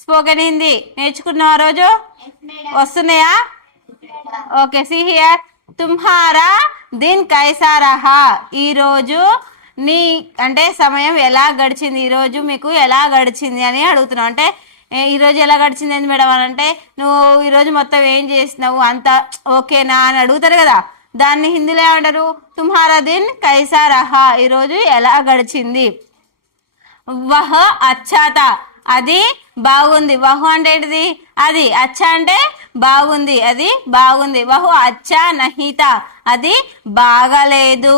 Spoken Hindi నేర్చుకున్నావు ఆ రోజు? వస్తున్నాయా? Okay, see here. తుమ్హారా దిన్ కైసా రహా? ఈ రోజు నీ అంటే సమయం ఎలా గడిచింది, ఈ రోజు మీకు ఎలా గడిచింది అని అడుగుతున్నావు. అంటే ఈరోజు ఎలా గడిచింది ఏంది మేడం అని అంటే, నువ్వు ఈరోజు మొత్తం ఏం చేసినావు అంత ఓకేనా అని అడుగుతారు కదా, దాన్ని హిందీలో ఏమంటారు? తుమ్హారా దిన్ కైసా రహా? ఈరోజు ఎలా గడిచింది. వహ అచ్చాతా, అది బాగుంది. వహు అంటే ఏంటిది? అది. అచ్చా అంటే బాగుంది, అది బాగుంది. వహు అచ్చా నహీతా, అది బాగలేదు.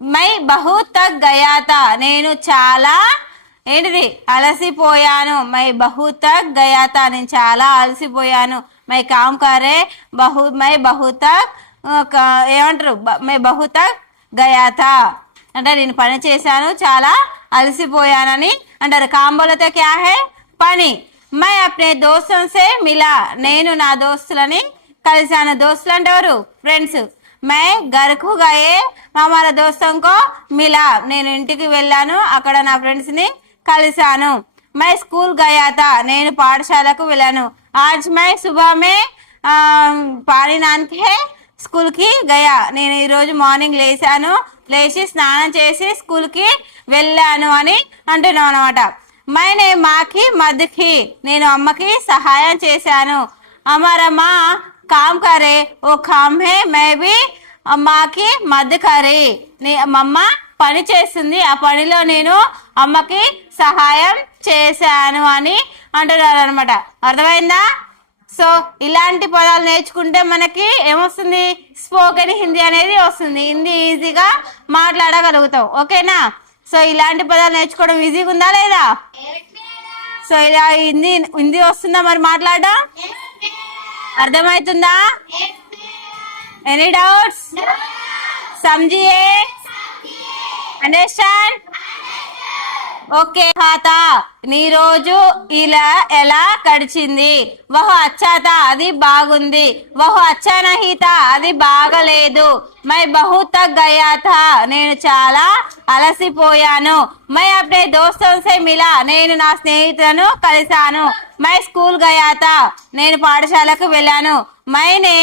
మై బహు తక్ గయాతా, నేను చాలా ఏంటిది అలసిపోయాను. మై బహు తక్ గయాతా, నేను చాలా అలసిపోయాను. మై కామ్ కరే మై బహు తక్ ఏమంటారు? మై బహు తక్ గయాతా అంటే నేను పని చేశాను, చాలా అలసిపోయానని అంటారు. కామ్ బోలతే క్యా హై? పని. మై అప్నే దోస్తోం సే మిలా, నేను నా దోస్తులని కలిశాను. దోస్తులు అంటే ఎవరు? ఫ్రెండ్స్. మై ఘర్కు గయే హమారా దోస్తం కో మిలా, నేను ఇంటికి వెళ్ళాను, అక్కడ నా ఫ్రెండ్స్ ని కలిశాను. మై స్కూల్ గయాతా, నేను పాఠశాలకు వెళ్ళాను. ఆజ్ మై సుబహ మే పానీ నాన్కే స్కూల్ కి గయా, నేను ఈరోజు మార్నింగ్ లేచి స్నానం చేసి స్కూల్ కి వెళ్ళాను అని అంటున్నాం అనమాట. మైనే మాకి మద్కి, నేను అమ్మకి సహాయం చేశాను. అమరా మా కామ్ కరే ఓ కామ్ హే మై బి అమ్మకి మద్ కరే, అమ్మ పని చేస్తుంది, ఆ పనిలో నేను అమ్మకి సహాయం చేశాను అని అంటున్నారు అనమాట. అర్థమైందా? సో ఇలాంటి పదాలు నేర్చుకుంటే మనకి ఏమొస్తుంది? స్పోకెన్ హిందీ అనేది వస్తుంది. హిందీ ఈజీగా మాట్లాడగలుగుతాం. ఓకేనా? సో ఇలాంటి పదాలు నేర్చుకోవడం ఈజీగా ఉందా లేదా? సో ఇలా హిందీ వస్తుందా మరి మాట్లాడడం? అర్థమవుతుందా? Any doubts? సమझिए? అండర్స్టాండ్? ఓకే. ఖాతా, నీ రోజు ఇలా ఎలా గడిచింది. వహ అచ్చాతా, అది బాగుంది. వహ అచ్చా నహీతా, అది బాగలేదు. మై బహు తక్ గయాతా, నేను చాలా అలసిపోయాను. మై అప్నే దోస్తం సే మిలా, నేను నా స్నేహితులను కలిశాను. మై స్కూల్ గయాతా, నేను పాఠశాలకు వెళ్ళాను. మైనే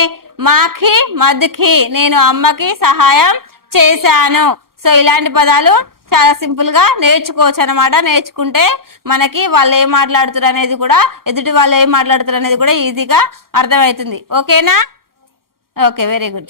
మాకి మద్కి, నేను అమ్మకి సహాయం చేశాను. సో ఇలాంటి పదాలు చాలా సింపుల్ గా నేర్చుకోవచ్చు అనమాట. నేర్చుకుంటే మనకి వాళ్ళు ఏం మాట్లాడుతారు అనేది కూడా, ఎదుటి వాళ్ళు ఏం మాట్లాడుతారు అనేది కూడా ఈజీగా అర్థమవుతుంది. ఓకేనా? Okay, very good.